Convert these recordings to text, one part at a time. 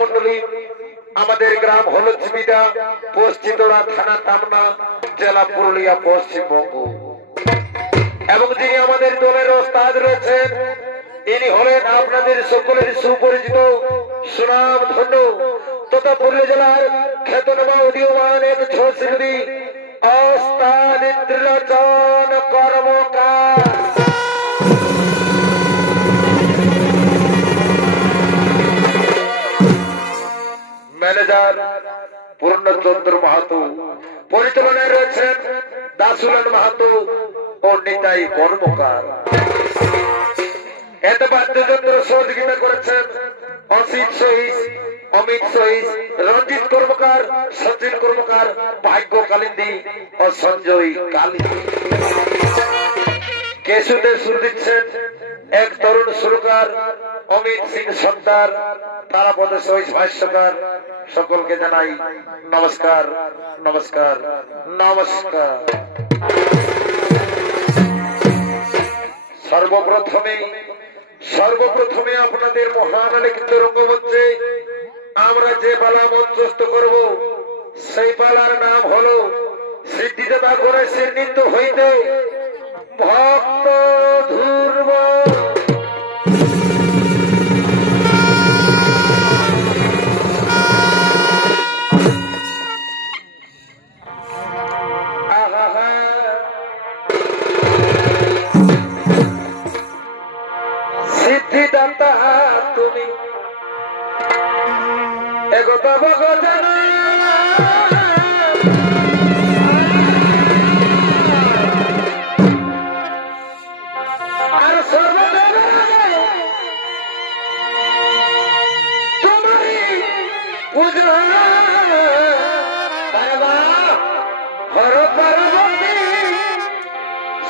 মন্ডলী আমাদের গ্রাম হলো চিবিদা, পোস্ট চিতড়া, থানা টামনা, জেলা পুরুলিয়া, পশ্চিমবঙ্গ। এবং যিনি আমাদের দলের ওস্তাদ রয়েছেন ইনি হলেন আপনাদের সকলের সুপরিচিত সুনাম ধন্য তথা পুরুলিয়া জেলার খ্যাতনামা উদীয়মান এক ঝড় শিল্পী ওস্তাদ ত্রিলোচন কর্মকার। ম্যানেজার পূর্ণচন্দ্র মাহাতো, পরিচালনায় রয়েছেন দাসুলাল মাহাতো ও নিতাই কর্মকার। এতে বাদ্যযন্ত্র সহযোগিতা করেছেন অসিত সহিস, অমিত সহিস, রঞ্জিত কর্মকার, সচিন কর্মকার, ভাগ্য কালিন্দী ও সঞ্জয় কালিন্দী। কেশুতে সুর দিচ্ছেন এক তরুণ সুরকার অমিত সিং সর্দার, তারাপদ সহিস ভাষ্যকার। সকলকে জানাই নমস্কার, নমস্কার, নমস্কার। সর্বপ্রথমে আপনাদের মহান লিখিত রঙ্গমঞ্চে আমরা যে পালা মঞ্চস্থ করব সেই পালার নাম হলো সিদ্ধিদাতা গণেশের নৃত্য হইতে ভক্ত ধ্রুব। সিদ্ধিদাতা তুমি এগো বাবা গো জানা আর সর্বদেব তোমারই পূজা হর পার্বতী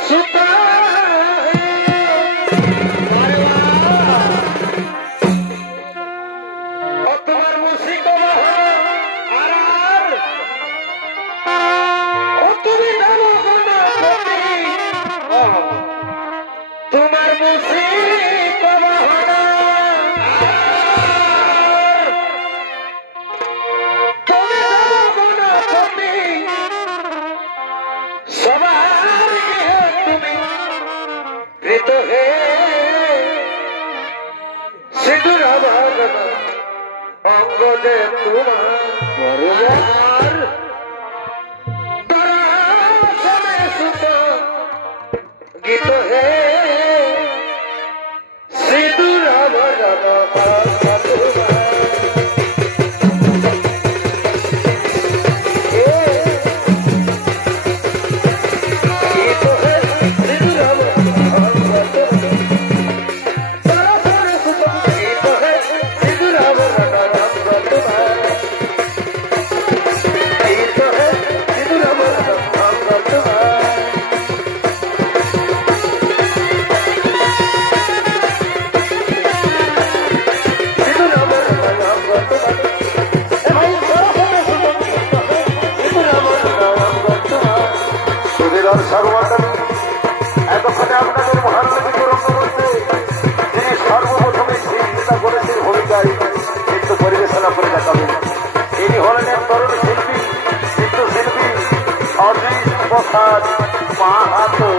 সুতা অঙ্গদে তোমার গীত হে সিঁদুর এতক্ষণে আপনাদের মহান লিখিত রঙ্গমঞ্চে যিনি সর্বপ্রথমে সিদ্ধিদাতা গণেশের ভূমিকায় নৃত্য পরিবেশনা করে দেখাবেন তিনি হলেন এক তরুণ শিল্পী, নৃত্যশিল্পী অজিত প্রসাদ মাহাতো।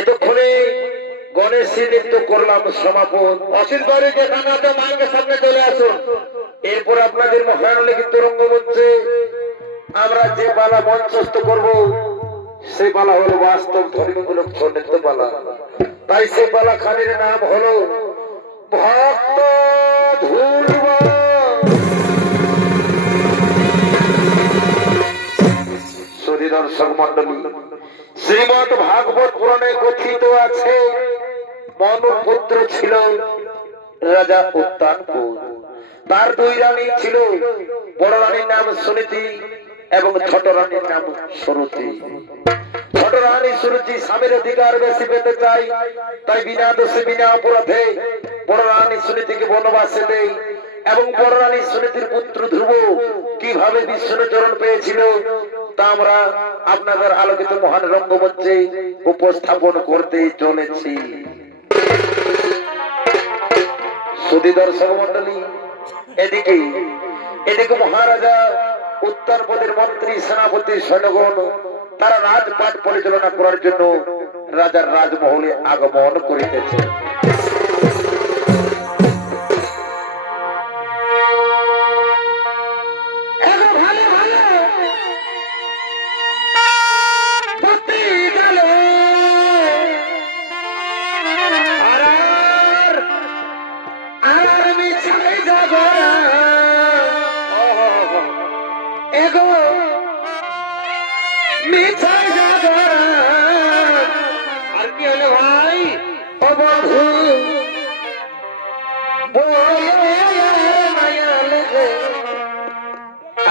এতক্ষণে গণেশী নৃত্য করলাম সমাপন। অসীম করে যে খানাতে মায়ের সামনে চলে আসুন। এরপর আপনাদের মহানলিখিত রঙ্গমঞ্চে আমরা যে পালা মঞ্চস্থ করব সেই পালা হলো বাস্তব ধর্মীমূলক নৃত্য পালা। তাই সেই পালা খানির নাম হলো ভক্ত ধ্রুব। সুধী দর্শক মন্ডলী, শ্রীমদ ভাগবত পুরাণে কথিত আছে মনুর পুত্র ছিল রাজা উত্তানপুর। তার দুই রানী ছিল, বড় রানীর নাম সুনীতি এবং ছোট রানীর নাম সুরতি। ছোট রানী সুরতি স্বামীর অধিকার বেশি পেতে চাই, তাই বিনা দোষে বিনা অপরাধে বড় রানী সুনীতিকে বনবাসে দেয়। এবং বড় রানী সুনীতির পুত্র ধ্রুব কিভাবে বিষ্ণু চরণ পেয়েছিল তা আমরা আপনাদের আলোকিত মহান রঙ্গমঞ্চে উপস্থাপন করতে চলেছি। সুধী দর্শক মন্ডলী, এদিকে মহারাজা উত্তরপদের মন্ত্রী সেনাপতি সৈন্যগণ তারা রাজপাট পরিচালনা করার জন্য রাজার রাজমহলে আগমন করিতেছে।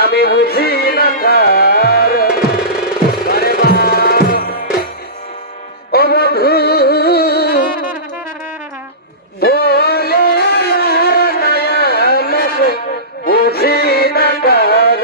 আমি বুঝি না কার ও বধু বলে বুঝি না কার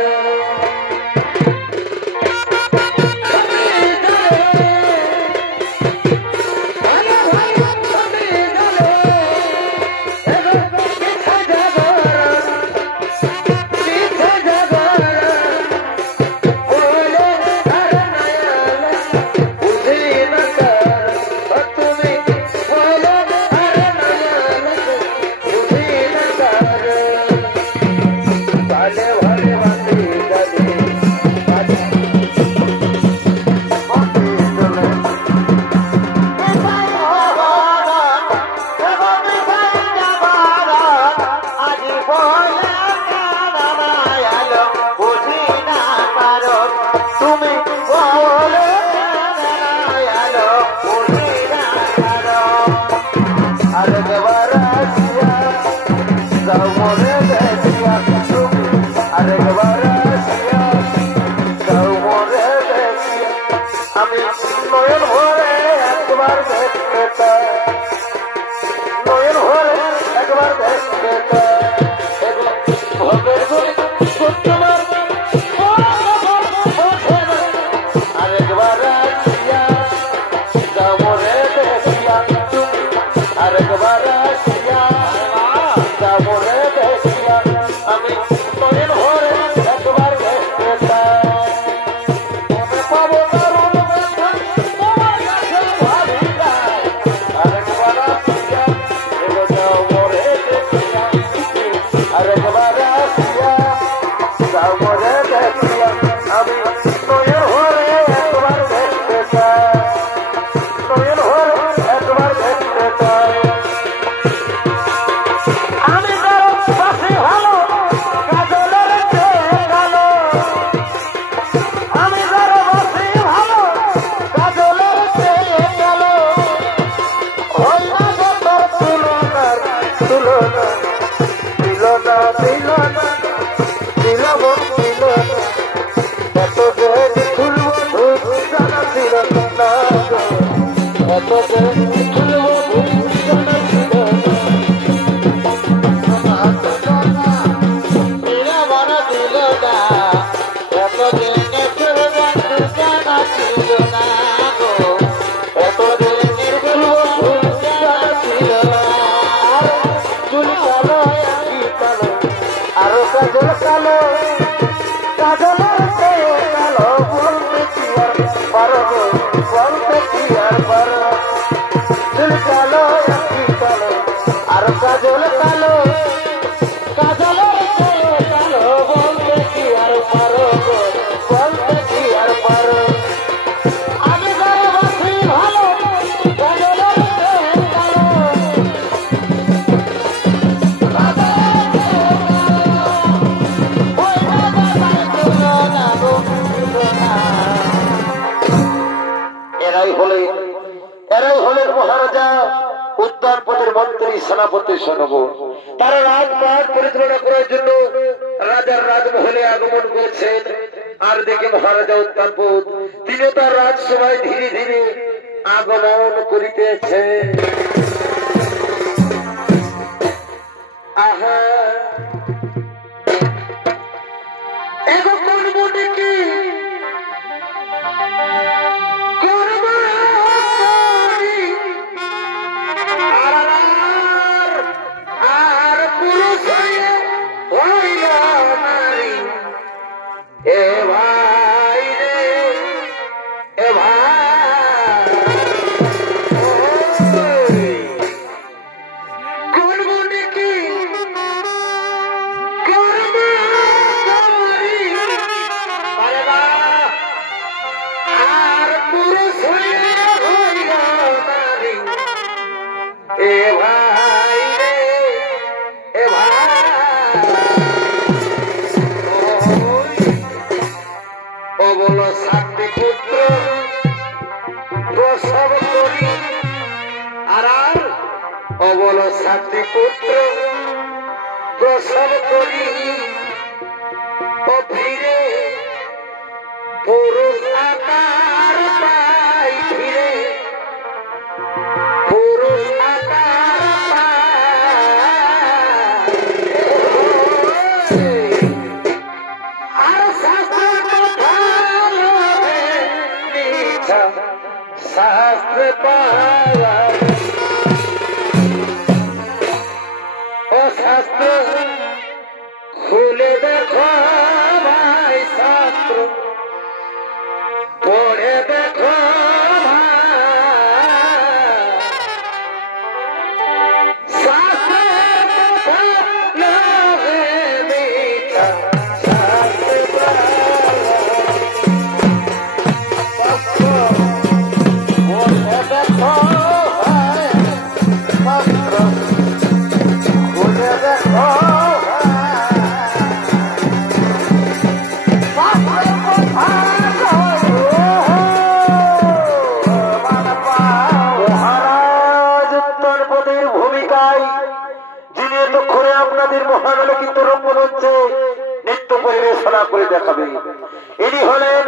সেনাপতি সনগর তারা রাজপাট পরিচালনা করার জন্য রাজার রাজমহলে আগমন করেছেন। আর দেখে মহারাজা উত্তানপুত তিনিও তার রাজসভায় ধীরে ধীরে আগমন করিতেছেন। আহা এগো কোন মনে কি পুত্র প্রসব করি ও ফিরে পুরুষ আকার পাই ফিরে পুরুষ আকার আর শাস্ত্র পাওয়া শাস্ত্র খুলে দেখো ভাই শাস্ত্র পড়ে দেখো নৃত্য পরিবেশনা করে দেখাবে। ইনি হলেন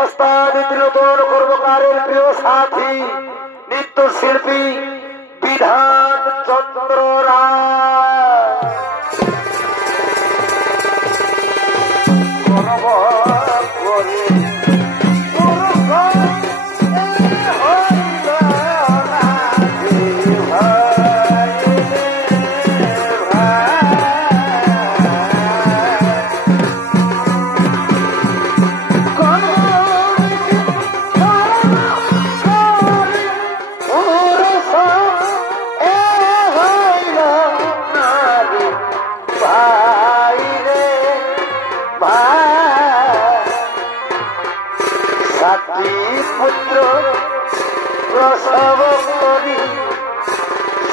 ওস্তাদ বিনোদন কর্মকারের প্রিয় সাথী নৃত্য শিল্পী বিধান চন্দ্র রায়।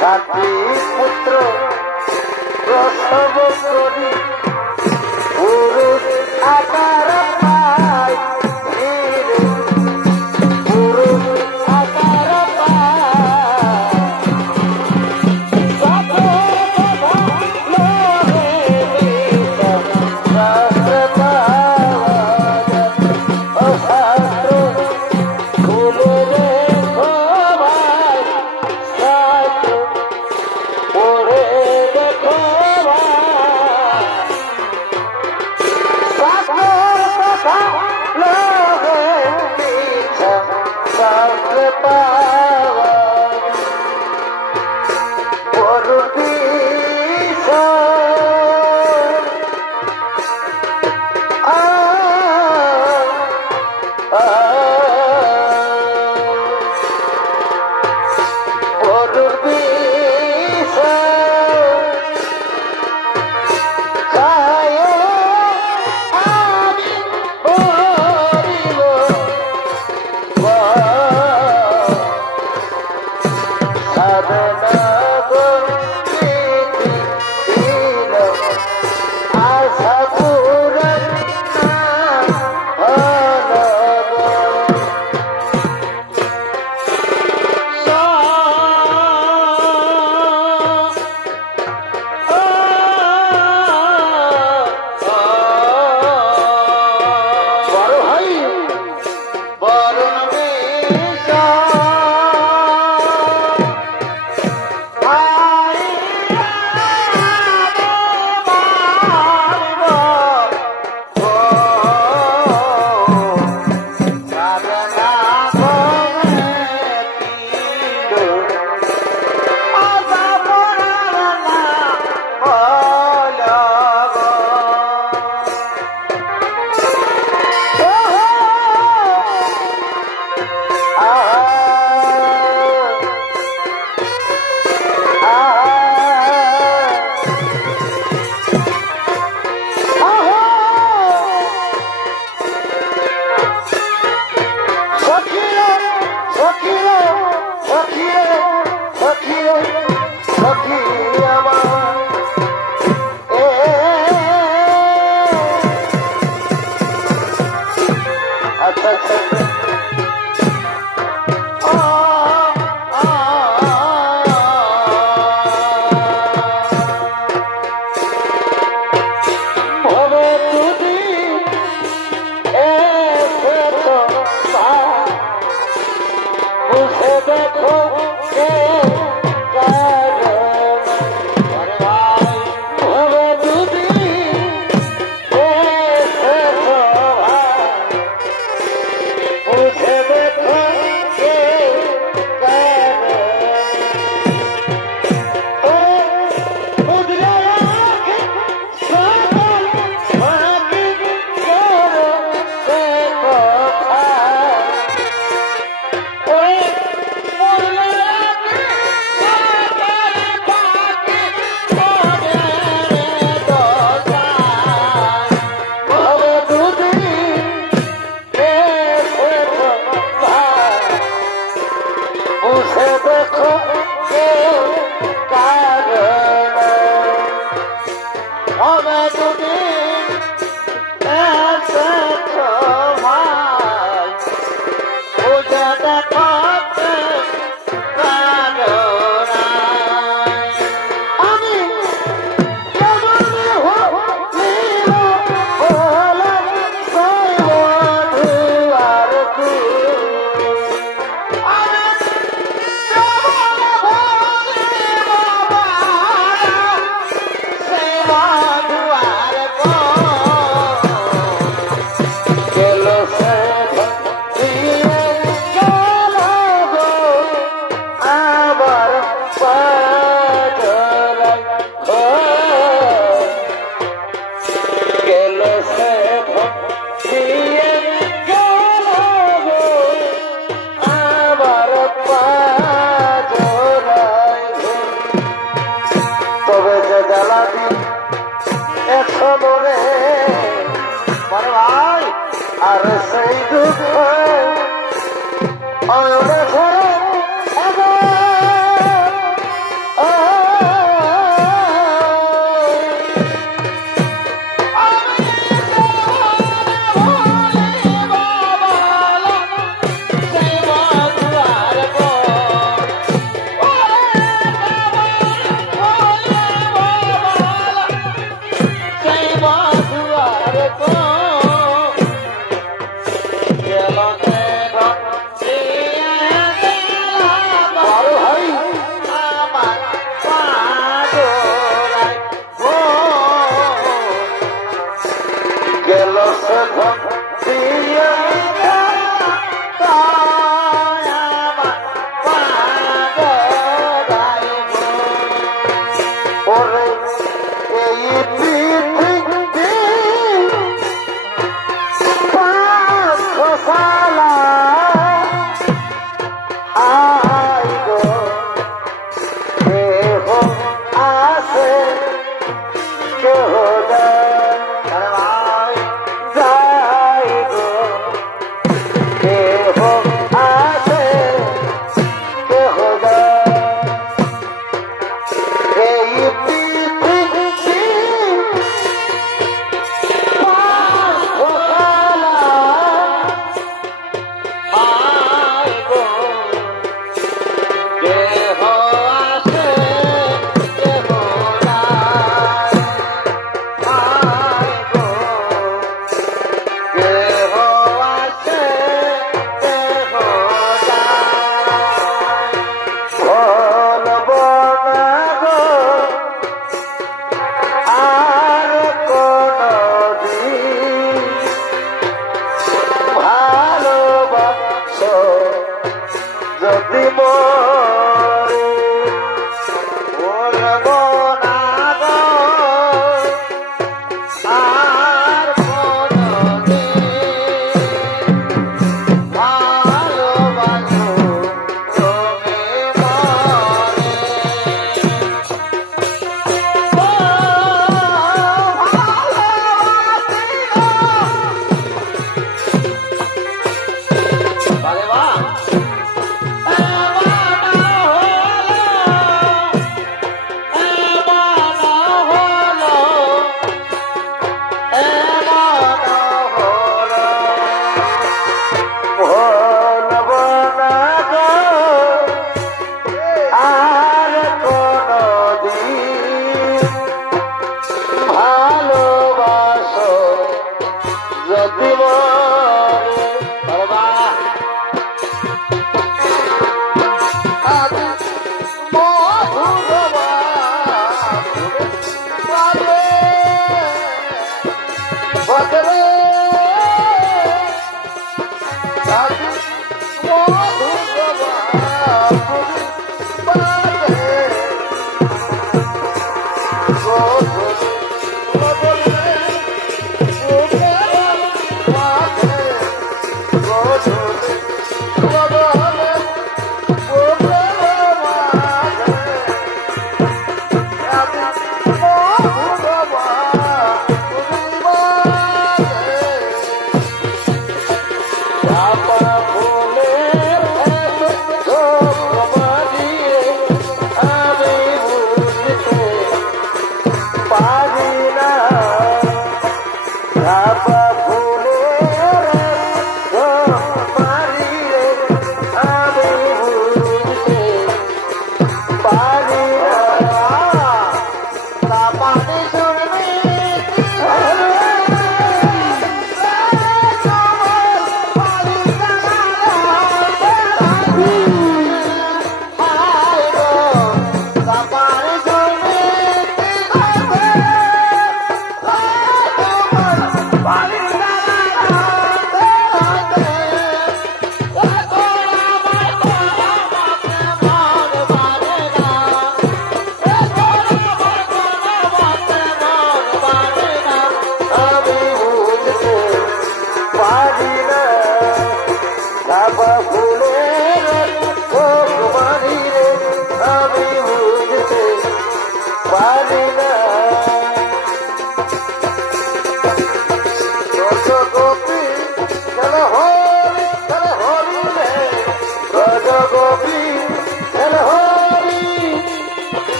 সাথী পুত্র প্রসব করি পুরুষ আকার পাই ফিরে পুরুষ আকার পাই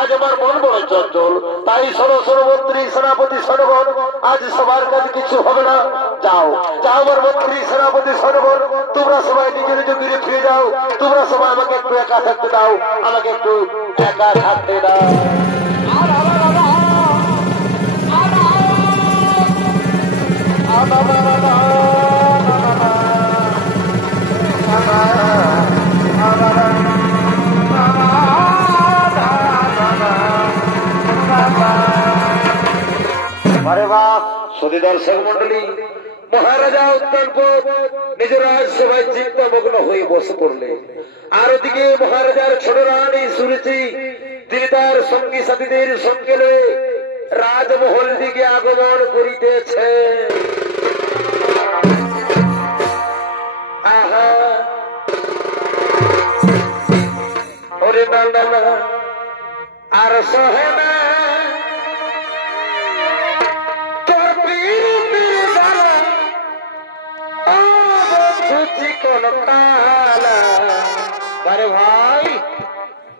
আজ আমার মন বড় চঞ্চল, তাই শোনো শোনো মন্ত্রী সেনাপতি সনগণ, আজ সবার কাছে কিছু হবে না। যাও যাও আমার মন্ত্রী সেনাপতি সনগণ, তোমরা সবাই নিজের নিজ গিরে ফিরে যাও। তোমরা সবাই আমাকে একটু একা থাকতে দাও, আমাকে একটু একা থাকতে দাও। সুধী দর্শক মন্ডলী, মহারাজা অত্যন্ত নিজের রাজসভায় চিন্তামগ্ন হয়ে বসে পড়লে। আর ওদিকে মহারাজার ছোট রানী সুরুচি তিনি তার সঙ্গী সাথীদের সঙ্গে লয়ে রাজমহল দিকে আগমন করিতেছে। আহা ওরে না না না আর সহে না ভাই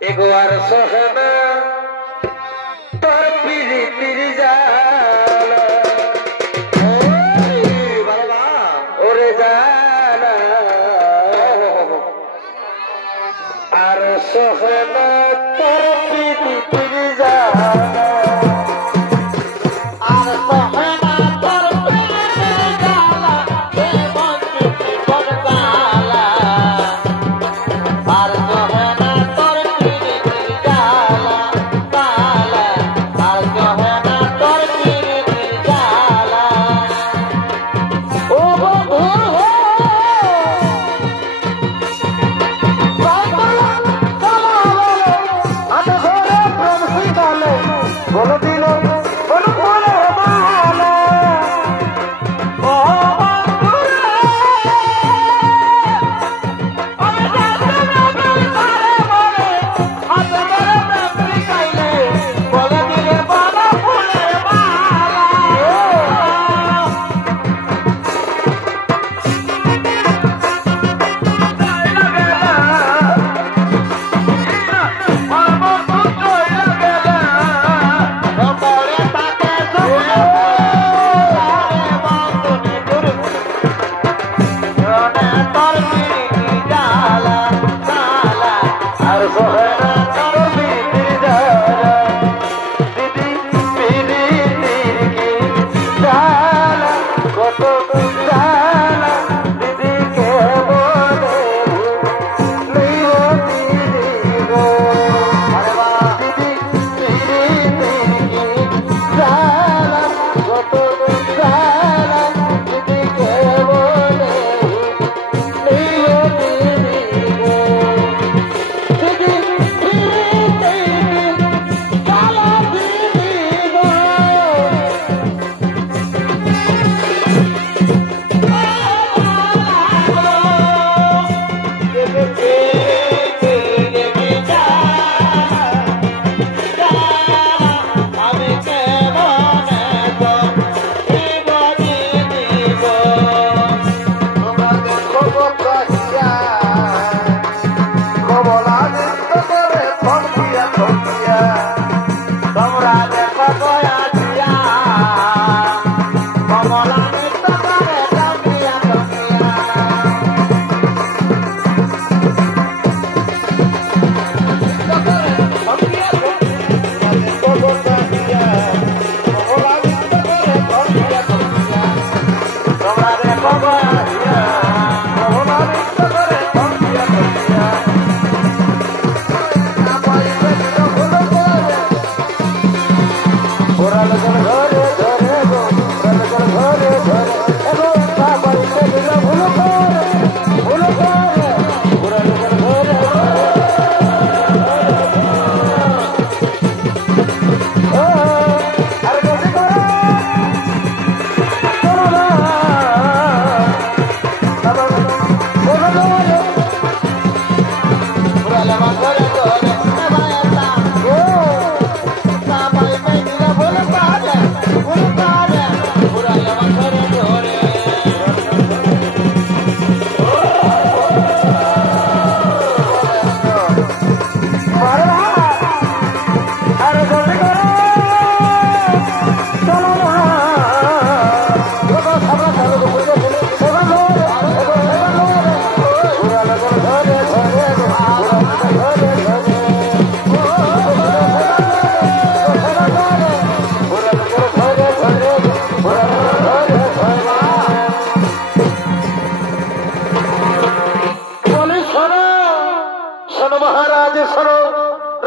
এগো আর সহনা তোর পিড়ি পিড়ি জালা ওরে জালা আর সহনা তোর পিড়ি পিড়ি জালা আর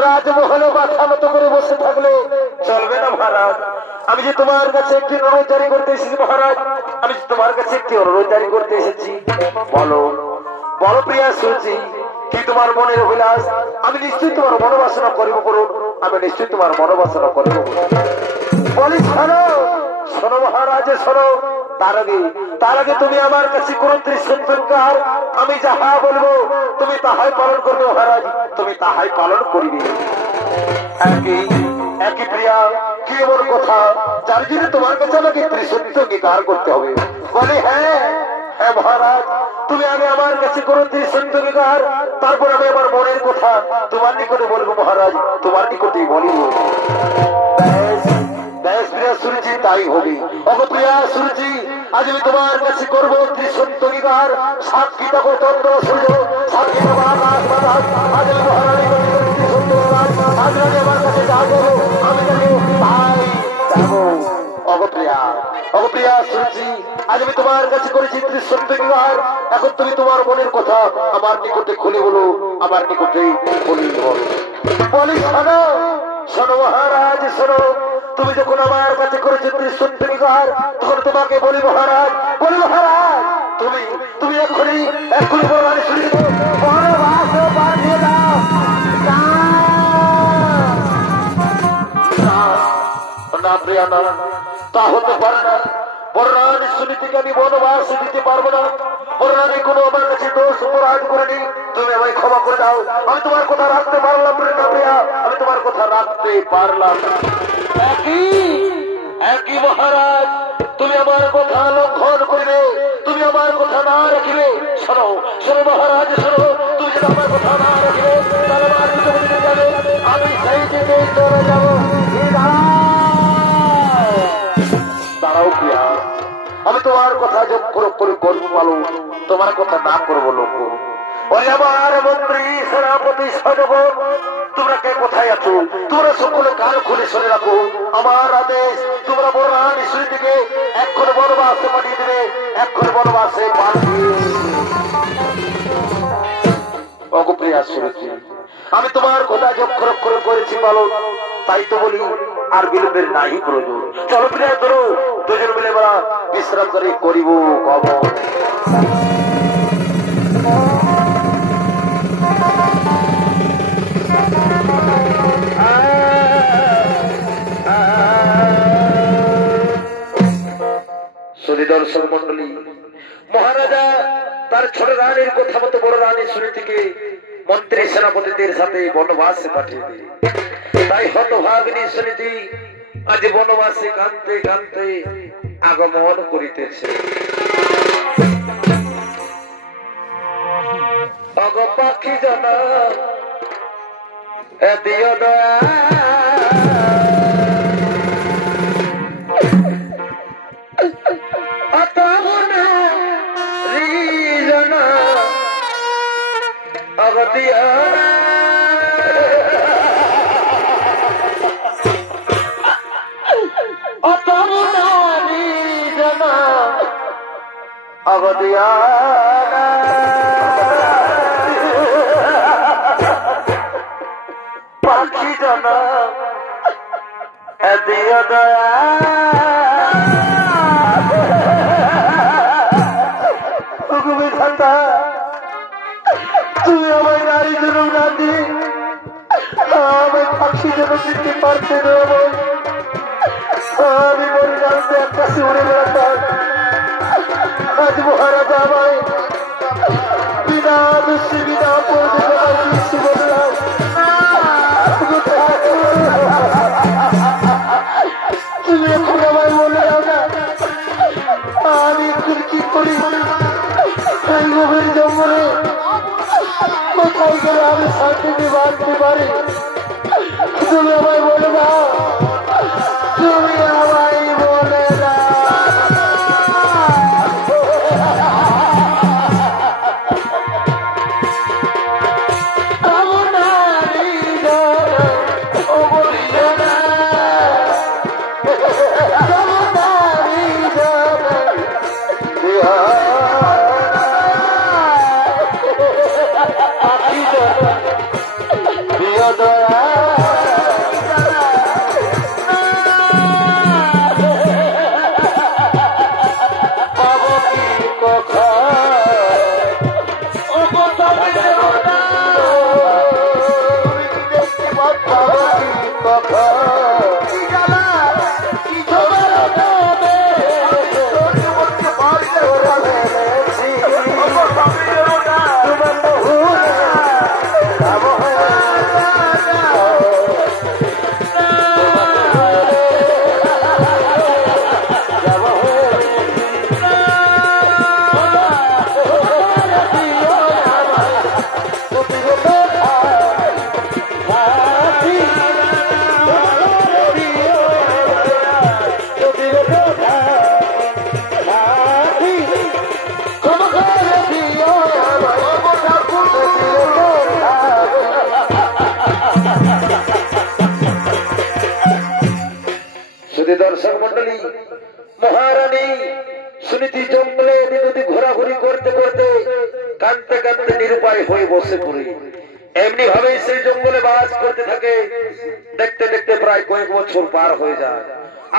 রাজমহলে মাথা মতো করে বসে থাকলে চলবে না মহারাজ। আমি যে তোমার কাছে একটি অনুরোধ জারি করতে এসেছি মহারাজ, আমি যে তোমার কাছে একটি অনুরোধ জারি করতে এসেছি। বলো বলো প্রিয়া সুরজি, কি তোমার মনের অভিলাষ? আমি নিশ্চয়ই তোমার মনোবাসনা করিব করুন, আমি নিশ্চয়ই তোমার মনোবাসনা করিব করুন। বলিস শোনো শোনো মহারাজ শোনো। তার আগে তুমি আমার কাছে কোন ত্রিসত্যকার, আমি যাহা বলবো তুমি তাহাই পালন করবে মহারাজ, তুমি তাহাই পালন করিবে। একই প্রিয়া, কি এমন কথা যার জন্য তোমার কাছে আমাকে ত্রিসত্য অঙ্গীকার করতে হবে? বলে হ্যাঁ হ্যাঁ মহারাজ, তুমি আগে আমার কাছে করো ত্রিসত্য অঙ্গীকার, তারপর আমি আমার মনের কথা তোমার নিকটে বলবো মহারাজ, তোমার নিকটেই বলিব। প্রিয়া সুরজি তাই হবে। অগপ্রিয়া সুরজি, আজ আমি তোমার কাছে করবো ত্রিসত্য অঙ্গীকার। সাক্ষী তখন চন্দ্র সূর্য, সাক্ষী তখন আকাশ বাতাস। আজ আমি মহারানী ত্রিসত্য আজ রাজে আমার কাছে যা করবো আমি তাকে ভাই যাবো। অগপ্রিয়া সুরজি, আজ আমি তোমার কাছে করেছি ত্রিসত্য অঙ্গীকার। এখন তুমি তোমার মনের কথা আমার নিকটে খুলে বলো, আমার নিকটে খুলে বলো। বলি শোনো শোনো মহারাজ শোনো। তুমি যখন আমার কাছে করেছো ত্রিসত্য অঙ্গীকার, তখন তোমাকে বলি মহারাজ তুমি তুমি এক্ষুনি বলবানি শুনে বনবাস পাঠিয়ে দাও। না প্রিয়া না, তা হতে পারে না। বর্ণানী সুনীতিকে আমি বনবাস দিতে পারবো না। বর্ণানী কোনো আমার কাছে দোষ অপরাধ করেনি, তুমি আমায় ক্ষমা করে দাও। আমি তোমার কথা রাখতে পারলাম না প্রিয়া, আমি তোমার কথা রাখতে পারলাম না। একই মহারাজ, তুমি আমার কথা লঙ্ঘন করবে, তুমি আমার কথা না রাখিবে। শোনো শোনো মহারাজ শোনো, তুমি যদি আমার কথা না রাখিবে তাহলে আমার দিতে যাবে, আমি সেই দিকে চলে যাবো। দাঁড়াও প্রিয়া, আমি তোমার কথা যোগ করে করবো বলো, তোমার কথা না করবো লোক। ওই আমার মন্ত্রী সেনাপতি সৈন্য, তোমরা কে কোথায় আছো? তোমরা সকলে কান খুলে শুনে রাখো, আমার আদেশ তোমরা বর্ণানী সুনীতিকে এখন বনবাসে পাঠিয়ে দেবে, এখন বনবাসে পাঠিয়ে। অগপ্রিয়া সুরজি, আমি তোমার কথা যক্ষর করেছি বলো, তাই তো বলি আর বিলম্বের নাই প্রয়োজন। চলো প্রিয়া ধরো, দুজন মিলে আমরা বিশ্রাম করে করিব কব। দর্শক মন্ডলী, মহারাজা তার ছোট রানীর কথা মতো বড় রানী সুনীতিকে মন্ত্রী সেনাপতিদের সাথে বনবাসে পাঠিয়ে দেয়। তাই হতভাগিনী সুনীতি আজ বনবাসে কাঁদতে কাঁদতে আগমন করিতেছে। অগ পাখি জানা দিও দয়া, পাখি জানা দিও দয়া, তুমি আমায় নারী জনম না দিয়ে আমায় পাখি জনম দিতে পারতে না। আমি মনে জানতে একটা উড়ে বেড়াতাম, আজ মহারাজা আমায় বিনা দোষী বিনা বললাম। তুমি এখন আমায় বলে যাও না, আমি কি করি এই গভীর জঙ্গলে কোথায় গেলে আমি শান্তিতে বাঁচতে পারি? তুমি আমায় বলে দাও, তুমি আমায় বলে দাও। দয়া दर्शक मंडली महारानी सुनीति जंगले नदी घोराघुरी करते करते कांदते कांदते निरुपाय हয়ে বসে পড়ে এমনি ভাবে সেই জঙ্গলে বাস করতে থাকে দেখতে দেখতে প্রায় কয়েক বছর পার হয়ে যায়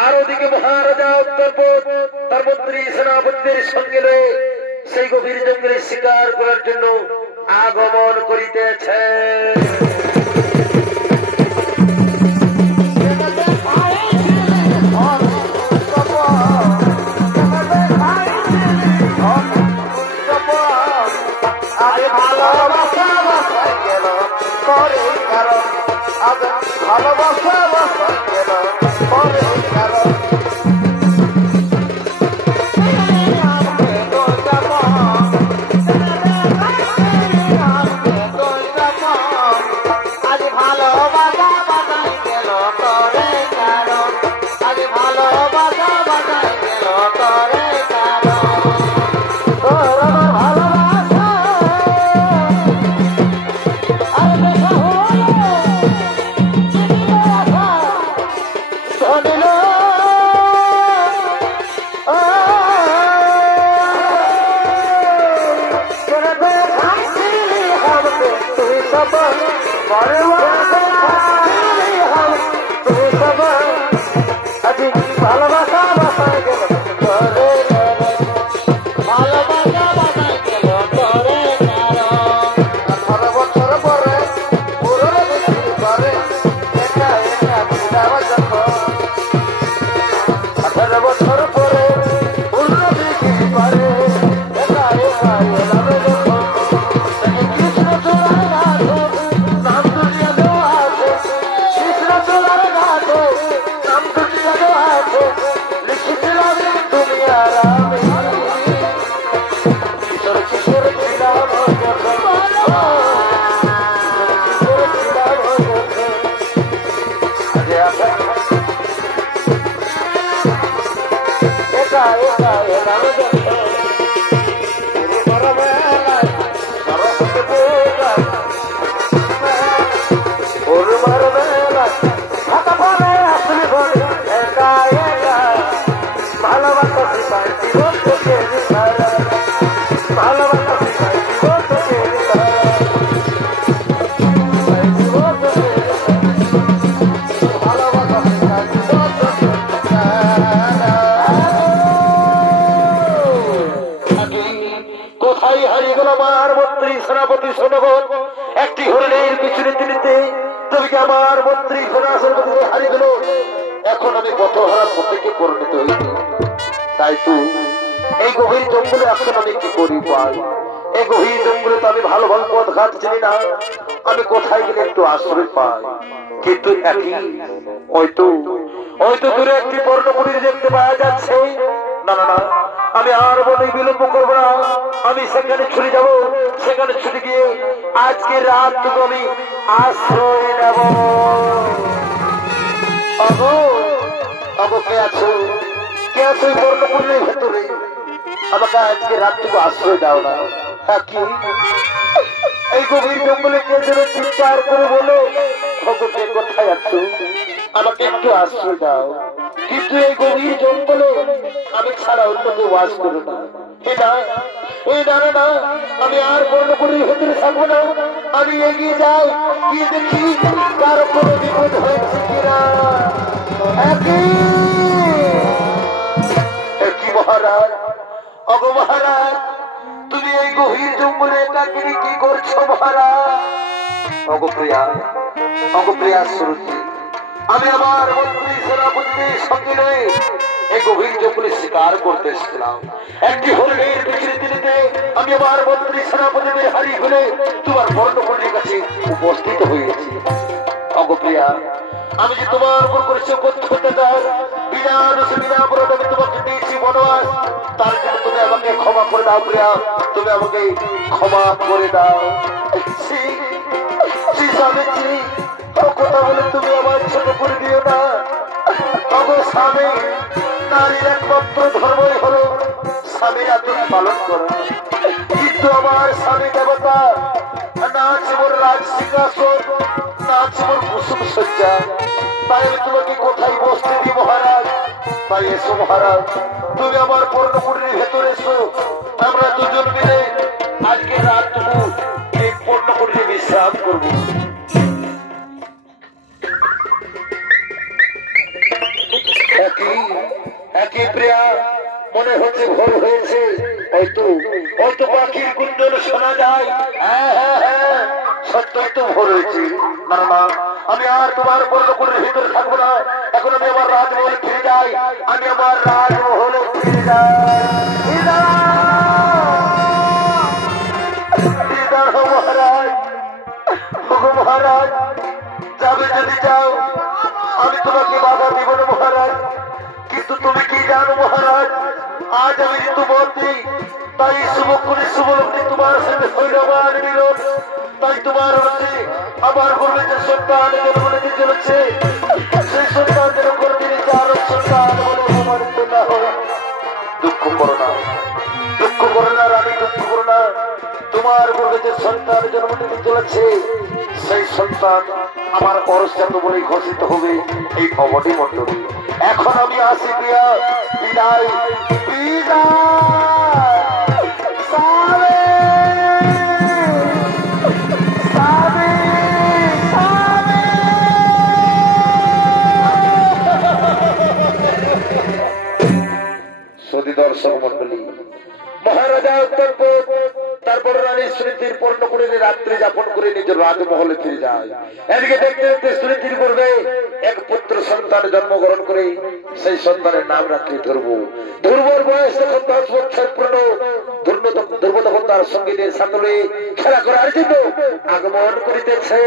আর ওদিকে মহারাজা উত্তরপথ তার মন্ত্রী সেনাপতিদের সঙ্গে লয়ে সেই গভীর জঙ্গলে শিকার করার জন্য আগমন করিতেছে অগপ্রিয়া শ্রুতি আমি আমার মন্ত্রী সেনাপতিদের সঙ্গে নিয়ে এই গভীর জঙ্গলে শিকার করতে এসেছিলাম। একটি হরিণের বিকৃতি নিতে আমি আমার মন্ত্রী সেনাপতিদের হারিয়ে ফেলে তোমার বর্ণকুটির কাছে উপস্থিত হয়েছি। অগপ্রিয়া আমি যে তোমার উপর করেছি অত্যাচার বিনা দোষে বিনা অপরাধে আমি তোমাকে দিয়েছি বনবাস, তার জন্য তুমি আমাকে ক্ষমা করে দাও প্রিয়া, তুমি আমাকে ক্ষমা করে দাও। কথা বলে তুমি আমার ছোট করে দিও না। স্বামী নারীর একমাত্র ধর্মই হলো স্বামীর আদেশ পালন করা, কিন্তু আমার স্বামী দেবতা না আছে মোর রাজ সিংহাসন, না আছে মোর কুসুম সজ্জা, তাই আমি তোমাকে কোথায় বসতে দিই মহারাজ। তাই এসো মহারাজ, তুমি আমার পর্ণকুটির ভেতরে এসো, আমরা দুজন মিলে আজকে রাতটুকু এই পর্ণকুটিরে বিশ্রাম করবো। একই প্রিয়া মনে হচ্ছে ভোর হয়েছে, হয়তো হয়তো পাখির গুঞ্জন শোনা যায়। হ্যাঁ হ্যাঁ হ্যাঁ সত্যই তো ভোর হয়েছে। না না আমি আর তোমার পর্ণকুটির ভিতরে থাকবো না, এখন আমি আমার রাজমহলে ফিরে যাই, আমি আমার রাজমহলে ফিরে যাই। মহারাজ মহারাজ যাবে যদি যাও, আমি তোমাকে বাধা দিব না মহারাজ, কিন্তু তুমি কি জানো মহারাজ, আজ আমি ঋতুমতী, তাই শুভক্ষণে শুভলগ্নে তোমার সাথে হইলবান মিলন, তাই তোমার হচ্ছে আমার গর্বে যে সন্তান জন্ম নিতে চলেছে, সেই সন্তান যেন কোনদিন চার সন্তান বলে প্রমাণিত না হয়। দুঃখ করো না, দুঃখ করো না রানী, দুঃখ করো না। তোমার গর্বে যে সন্তান জন্ম নিতে চলেছে, সেই সন্তান আমার পরশজাত বলেই ঘোষিত হবে এই অবধি মণ্ডলী। এখন আমি আসি প্রিয়া, বিদায় সদী দর্শক মন্ডলী। মহারাজা অত্যন্ত তারপর রানী স্মৃতির পর্ণকুটিরে রাত্রি যাপন করে নিজের রাজমহলে ফিরে যায়। এদিকে দেখতে দেখতে স্মৃতির পূর্বে এক পুত্র সন্তান জন্মগ্রহণ করে সেই সন্তানের নাম রাখলে ধ্রুব। ধ্রুবর বয়স যখন 10 বছর পূর্ণ, ধ্রুব তখন তার সঙ্গীদের সাথে খেলা করার জন্য আগমন করিতেছে।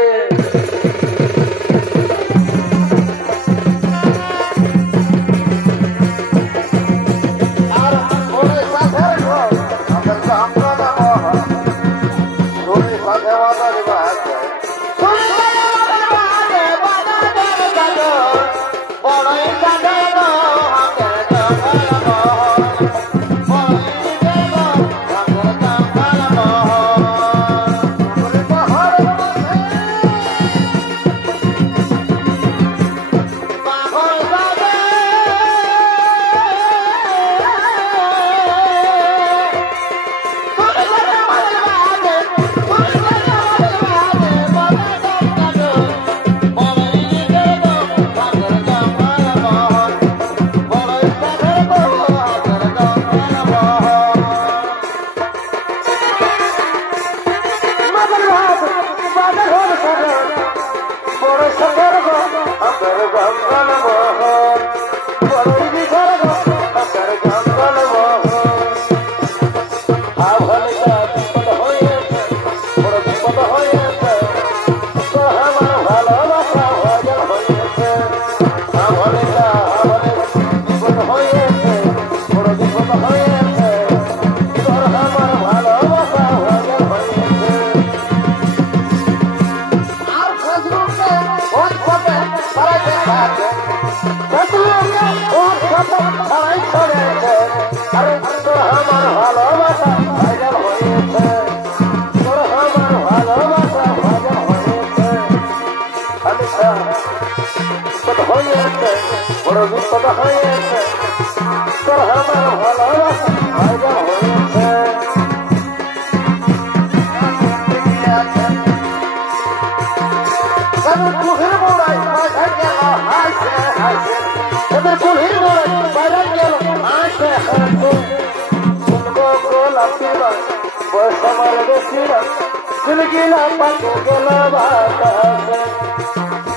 Gila,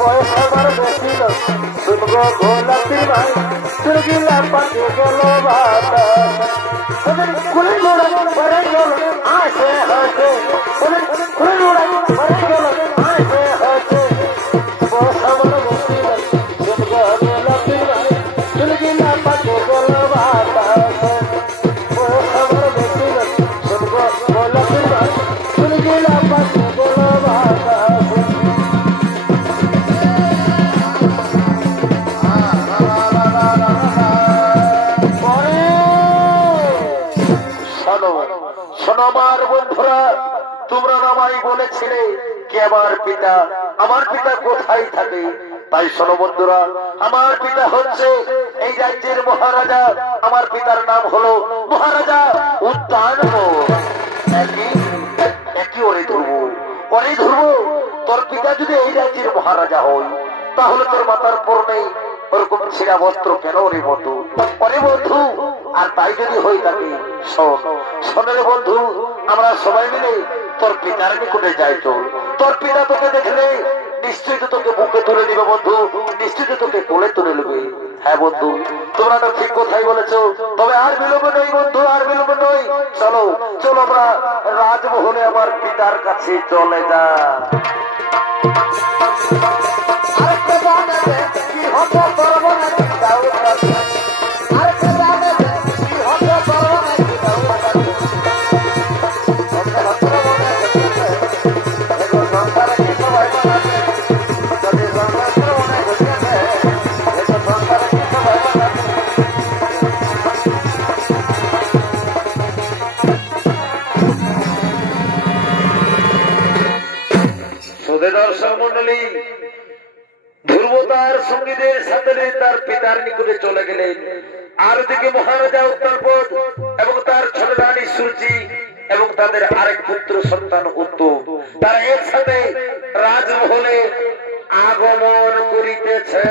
পয়সা আমার বেশি না শুনবো গোলাপি ভাই দুর্গিলা পাখি গেল বাতাস খুলে মোড়া পরে গেল আসে হাসে খুলে মোড়া পরে গেল আসে হাসে পয়সা আমার বেশি না শুনবো গোলাপি ভাই দুর্গিলা পাখি গেল বাতাস পয়সা আমার বেশি না শুনবো গোলাপি ভাই দুর্গিলা পাখি গেল বাতাস আমার বন্ধুরা তোমরা নামাই বলেছিলে কি আমার পিতা কোথায় থাকে তাই শোনো বন্ধুরা আমার পিতা হচ্ছে এই রাজ্যের মহারাজা আমার পিতার নাম হলো মহারাজা উদ্যান একই ওরে ধরবো তোর পিতা যদি এই রাজ্যের মহারাজা হয় তাহলে তোর মাথার পর নেই ওরকম ছিঁড়া বস্ত্র কেন রে বন্ধু অরে বন্ধু আর তাই যদি হয়ে থাকে শোনে বন্ধু আমরা সবাই মিলে তোর পিতার নিকটে যাই তোর পিতা তোকে দেখলে নিশ্চয়ই তো তোকে বুকে তুলে দিবে বন্ধু নিশ্চয়ই তোকে কোলে তুলে নেবে হ্যাঁ বন্ধু তোমরা তো ঠিক কথাই বলেছো তবে আর বিলম্ব নেই বন্ধু আর বিলম্ব নই চলো চলো আমরা রাজমহলে আমার পিতার কাছে চলে যা দর্শক মন্ডলী ধ্রুব তার সঙ্গীদের সাথে তার পিতার নিকটে চলে গেলেন আর দিকে মহারাজা উত্তরপদ এবং তার ছোট রানী সূর্যি এবং তাদের আরেক পুত্র সন্তান উত্তম তারা একসাথে রাজমহলে আগমন করিতেছে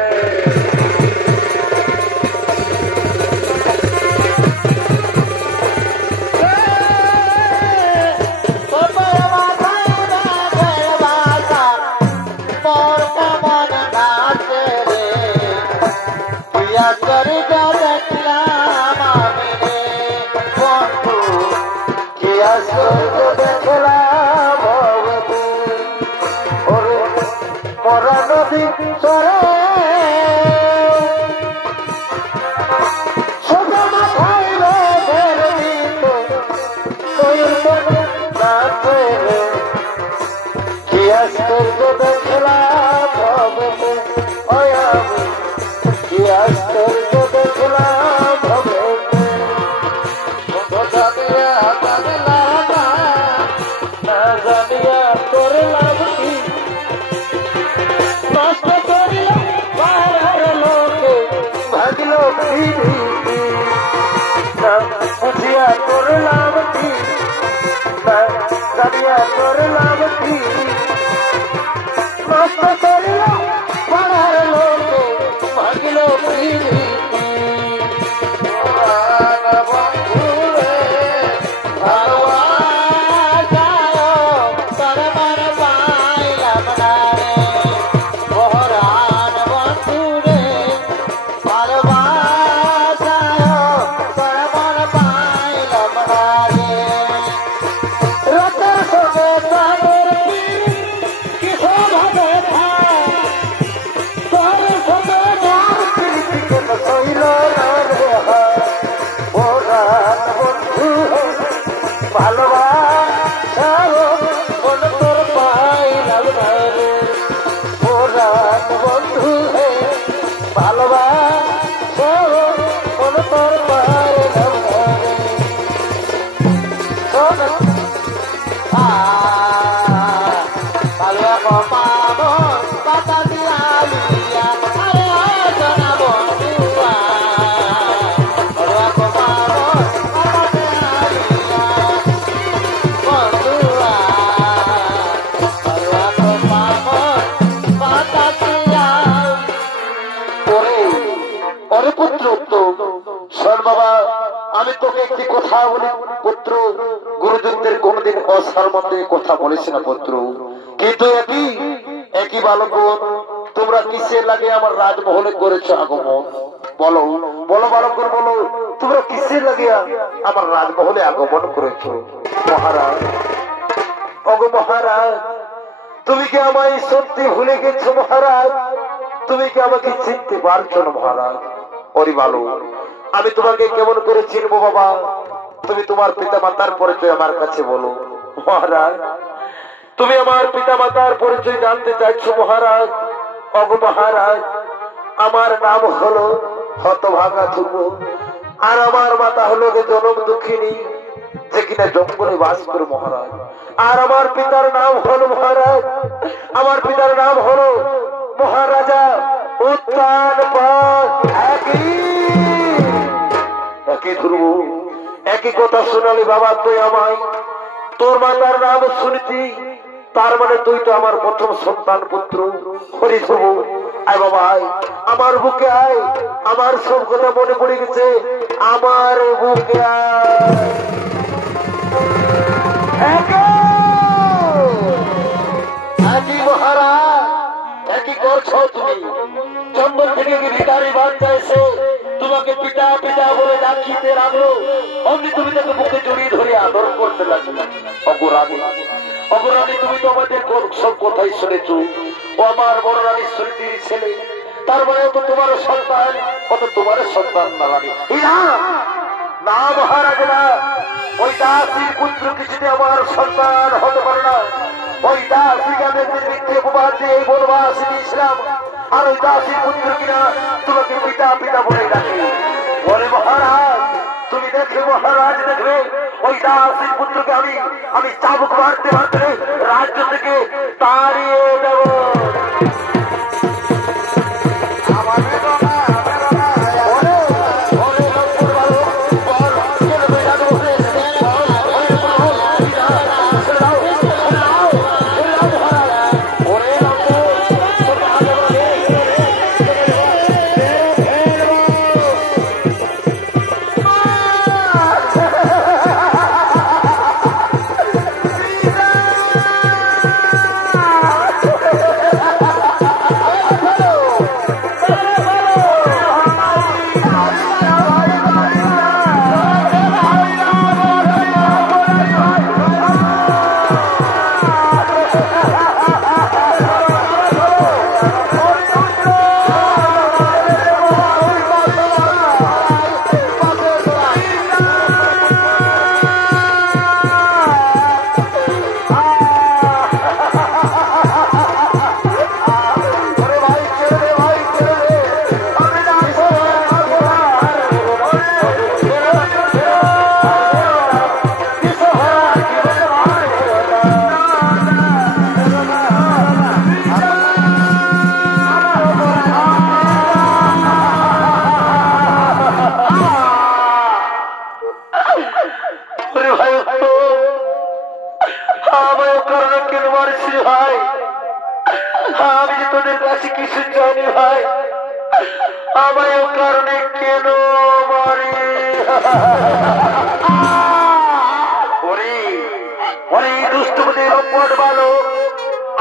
কথা বলেছি না পুত্র কিন্তু একই বালক তোমরা তোমরা কিসের লাগে আমার রাজমহলে করেছো আগমন? বলো বলো বালকগণ বলো, তোমরা কিসের লাগে আমার রাজমহলে আগমন করেছো? মহারাজ, ওগো মহারাজ, তুমি কি আমায় সত্যি ভুলে গেছো মহারাজ? তুমি কি আমাকে চিনতে পারছো না মহারাজ? ওরে বালক, আমি তোমাকে কেমন করে চিনবো বাবা? তুমি তোমার পিতা মাতার পরিচয় আমার কাছে বলো। মহারাজ, তুমি আমার পিতা মাতার পরিচয় জানতে চাইছো মহারাজ? ওগো মহারাজ, আমার নাম হলো হতভাগা ধ্রুব, আর আমার মাতা হলো জনম দুঃখিনী, যে কিনা জঙ্গলে বাস করে মহারাজ। আর আমার পিতার নাম হলো মহারাজ, আমার পিতার নাম হলো মহারাজা উত্তানপাদ। একই ধ্রুব, একই কথা শোনালি বাবা তুই আমায়। তোর মাতার নাম শুনেছি, তার মানে তুই তো আমার প্রথম সন্তান পুত্র। হরি ধ্রুব, আয় বাবা আয়, আমার বুকে আয়, আমার সব কথা মনে পড়ে গেছে, আমার বুকে আয়। একই মহারাজ, একই করছো তুমি। জঙ্গল থেকে ভিখারি বাচ্চা এসে তোমাকে পিতা পিতা বলে ডাকিতে লাগলো, অমনি তুমি তাকে বুকে জড়িয়ে ধরে আদর করতে লাগলো। অগরানী, অগরানী, তুমি তো আমাদের সব কথাই শুনেছ। ও আমার বড় রানী সুরীতির ছেলে, তার মানে তো তোমার সন্তান, কত তোমার সন্তান না রানী? না মহারাজ না, ওই দাসীর পুত্র কিছুতে আমার সন্তান হতে পারে না। ওই দাসীকে আমি একদিন মিথ্যে অপবাদ দিয়ে এই বনবাস দিয়েছিলাম, আর ওই দাসীর পুত্র কিনা তোমাকে পিতা পিতা বলে ডাকে। বলে মহারাজ, তুমি দেখবে মহারাজ, দেখবে ওই দাসীর পুত্রকে আমি চাবুক মারতে মারতে রাজ্য থেকে তাড়িয়ে দেব।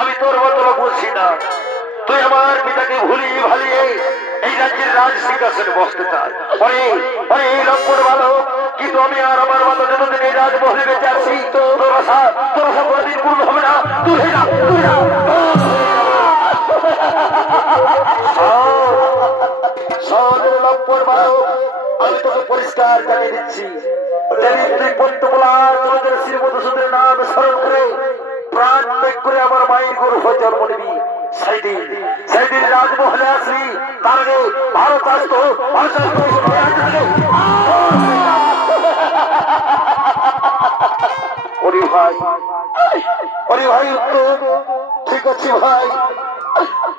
আমি তোর মতো বুঝি না, তুই আমার পিতাকে ভুলিয়ে ভালিয়ে এই রাজ্যের রাজ সিংহাসনে বসতে চাস। এই লক্ষ্মণ ভালো, কিন্তু আমি আর আমার মতো যতদিন এই রাজমহলে বেঁচে আছি, তোর আশা কোনদিন পূর্ণ হবে না। লক্ষ্মণ ভালো, আমি তোকে পরিষ্কার জানিয়ে দিচ্ছি, তুই পন্থবলা শ্রীমধুসূদনের নাম স্মরণ করে প্রাণ ত্যাগ করে আমার মায়ের গর্ভ জন্ম নিবি, সেইদিন রাজমহলে আসবি। তার আগে ভারত আসতো, ভাই উত্তম, ঠিক আছে ভাই,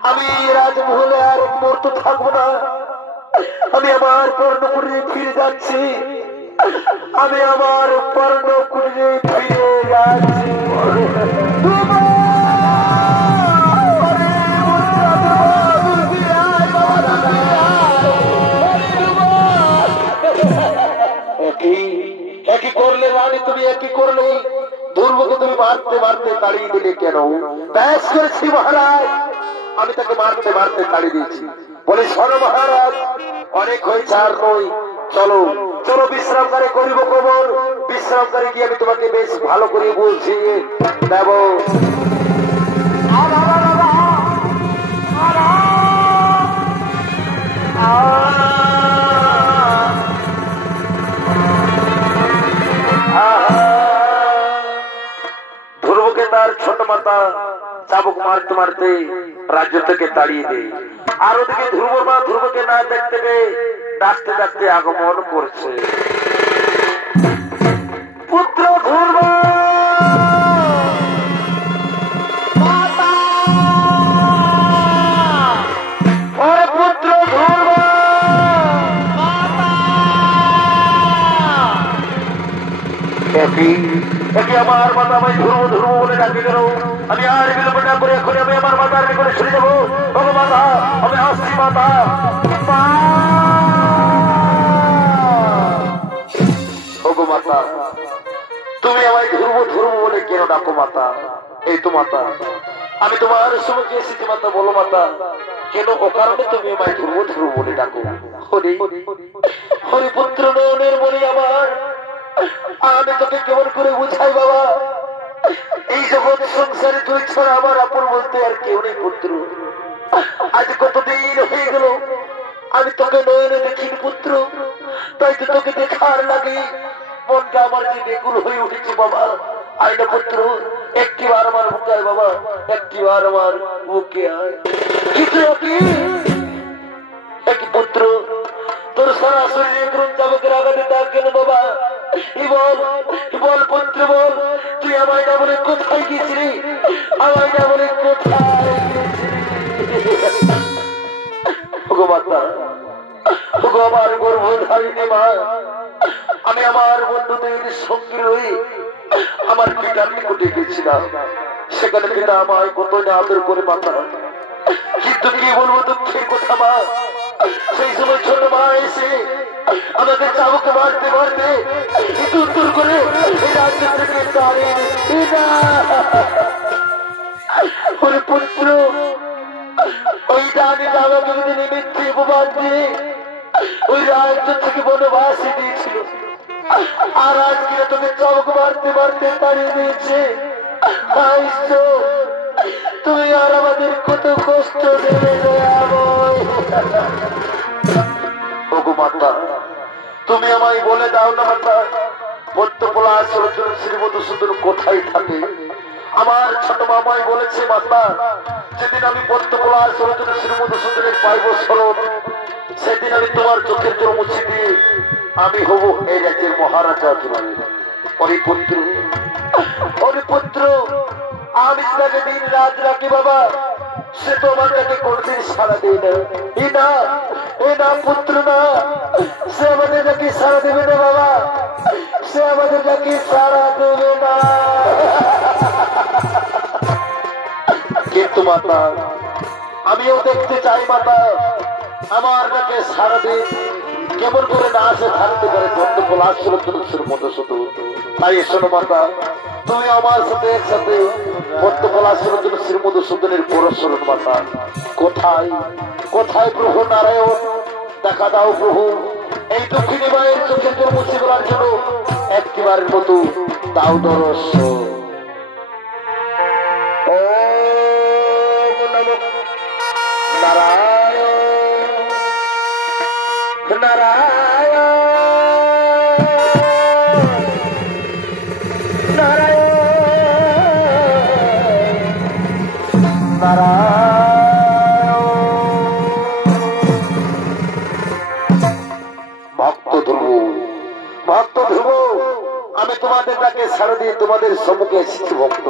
আমি রাজমহলে আর এক মুহূর্ত থাকবো না। আমি আমার পর্ণকুটিরে ফিরে যাচ্ছি, আমি আমার পর্ণকুটিরে ফিরে যাচ্ছি। একই করলে রানী, তুমি একই করলে দুর্বকে তুমি মারতে মারতে তাড়িয়ে দিলে কেন? ব্যাস করেছি মহারাজ, আমি তাকে মারতে মারতে তাড়িয়ে দিয়েছি। বলি শোনো মহারাজ, অনেক হয়েছে, আর নই, চলো চলো বিশ্রামকারী করিব কবর। বিশ্রামকারী গিয়ে আমি তোমাকে বেশ ভালো করে বুঝিয়ে দেব। ধ্রুবকে তার ছোট মাতা চাবুক মারতে মারতে রাজ্য থেকে তাড়িয়ে দেয়। আর ওদিকে ধ্রুব মা ধ্রুবকে না দেখতে পেয়ে ডাকতে ডাকতে আগমন করছে। পুত্র ধ্রুব, পুত্র ধ্রুব, আমার মাতা আমায় ধ্রুব ধ্রুব বলে ডাকে গেল। আমি আর বিলম্ব না করে এখন আমি আমার মাতার নিকটে ছুটে যাবো। ওগো মাতা, আমি আসছি মাতা। ওগো মাতা, তুমি আমায় ধ্রুব ধ্রুব বলে কেন ডাকো মাতা? এই তো মাতা, আমি তোমার সঙ্গে এসেছি মাতা। বলো মাতা, কেন ও কারণে তুমি আমায় ধ্রুব ধ্রুব বলে ডাকো? হরি হরি পুত্র নয়নের বলি আমার, আমি তোকে কেমন করে বুঝাই বাবা? এই জগৎ সংসারে তুই ছাড়া আমার আপন বলতে আর কেউ নেই পুত্র। আজ কতদিন হয়ে গেল আমি তোকে নয়নে দেখিনি পুত্র, তাই তো তোকে দেখার লাগে মনটা আমার যে বেকুল হয়ে উঠেছে বাবা। আইনা পুত্র, একটিবার আমার বুকে আয় বাবা, একটিবার আমার বুকে আয়। কি পুত্র, তোর সারা শরীরে কোন চাবকের আঘাতে দাগ কেন বাবা? বল পুত্র বল, তুই আমায় না বলে কোথায় গেছিলি? আমায় না বলে কোথায় গেছিলি? ওগো মাতা, ওগো আমার গর্ভধারিণী মা, আমি আমার বন্ধুদের সঙ্গে রই আমার পিতার নিকটে গেছিলাম। সেখানে পিতা আমায় কত না আদর করে মাতা, কিন্তু কি বলবো দুঃখের কথা মা, সেই সময় ছোট মা এসে আমাকে চাবুক মারতে মারতে দূর করে রাজ্য থেকে তাড়িয়ে পুত্র। ওই ডানিটা আমাকে মিথ্যে উপবাদ দিয়ে ওই রাজ্য থেকে বনবাসী দিয়েছিল, আর আজকে তোকে চাবুক মারতে মারতে তাড়িয়ে দিয়েছে। তুমি আর আমাদের কত কষ্ট দেবে ওগো মাতা, তুমি আমায় বলে দাও না মাতা, পদ্মপলা শ্রীমধুসূদন কোথায় থাকে? আমার ছোট মামাই বলেছে মাতা, যেদিন আমি পদ্মপলা শ্রীমধুসূদনের পাইব শরণ, সেদিন আমি তোমার চোখের জল মুছে দিয়ে আমি হব এই রাজ্যের মহারাজা। পুত্র, পুত্র, আমি তাকে দিন রাত রাখি বাবা, সে তো আমার কাছে কোনদিন সারা দেয় না। না পুত্র না, সে আমাদের কাছে সারা দেবে না বাবা, সে আমাদের কাছে সারা দেবে না। কিন্তু মাতা, আমিও দেখতে চাই মাতা, আমার কাছে সারা দিন কেমন করে না আসে থাকতে পারে পদ্মপলা মধুসূদন। তাই শোনো মাতা, তুমি আমার সাথে একসাথে পদ্মপলা শ্রীমধুসূদনের পরশরণ মাতা। কোথায় কোথায় প্রভু নারায়ণ, দেখা দাও প্রভু, এই দক্ষিণী মায়ের চোখের জল মুছে ফেলার জন্য একটিবারের মতো দাও দরস। নারায়ণ নারায়ণ নারায়ণ নারায়ণ। ভক্ত ধ্রুব, ভক্ত ধ্রুব, আমি তোমাদের ডাকে সাড়া দিয়ে তোমাদের সম্মুখে এসেছি ভক্ত।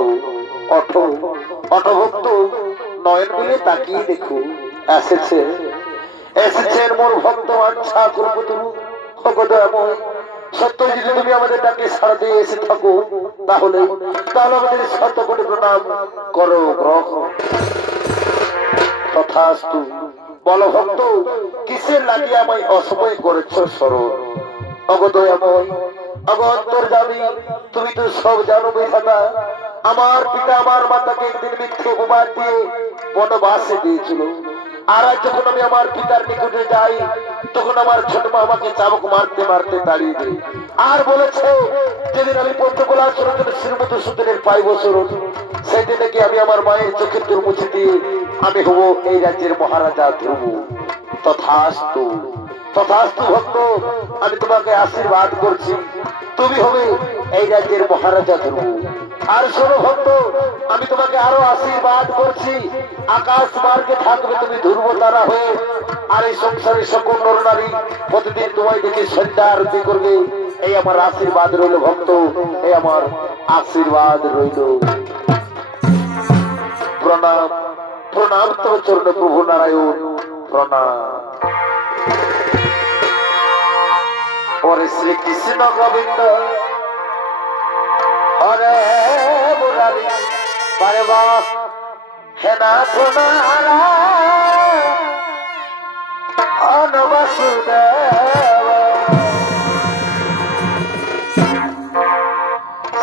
অটভক্ত নয়ন মিলে তাকিয়ে দেখো, এসেছেন মোর ভক্ত আচ্ছা করবো তুমি। সত্য যদি তুমি আমাদের ডাকে সাড়া দিয়ে এসে থাকো, তাহলে আমাদের শত কোটি প্রণাম করো গ্রহণ। তথাস্তু। বলো ভক্ত, কিসের লাগিয়ে আমায় অসময় করেছ স্মরণ? অগদয়াময়, অন্তর্যামী, তুমি তো সব জানো বিধাতা। আমার পিতা আমার মাতাকে একদিন মিথ্যে উপবাদ দিয়ে বনবাসে দিয়েছিল। আর আজ যখন আমি আমার পিতার নিকটে যাই তখন আমার ছোট মা আমাকে চাবুক মারতে মারতে তাড়িয়ে দেয় আর বলেছে যেদিন আমি পঞ্চকোলা শ্রীমত সুতনের পাই বছর সেদিন নাকি আমি আমার মায়ের চোখের দূর মুছে দিয়ে আমি হব এই রাজ্যের মহারাজা ধ্রুব। তথাস্তু তথাস্তু ভক্ত, আমি তোমাকে আশীর্বাদ করছি, তুমি হবে এই রাজ্যের মহারাজা ধ্রুব। আর শোনো ভক্ত, আমি তোমাকে আরো আশীর্বাদ করছি, আকাশ মার্গে থাকবে তুমি ধ্রুব তারা হয়ে। আর এই সংসারের সকল নর নারী প্রতিদিন তোমায় দেখে সন্ধ্যা আরতি করবে। এই আমার আশীর্বাদ রইল ভক্ত, এই আমার আশীর্বাদ রইল। প্রণাম প্রণাম তব চরণ প্রভু নারায়ণ, প্রণাম। পরে শ্রীকৃষ্ণ গোবিন্দ হরে মুরারি বারে বাস হে নাথ নারায়ণ বাসুদেব।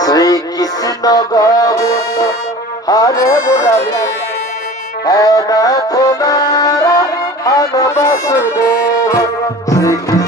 শ্রীকৃষ্ণ গোবিন্দ হরে মুরারি হে নাথ নারায়ণ বাসুদেব। শ্রীকৃষ্ণ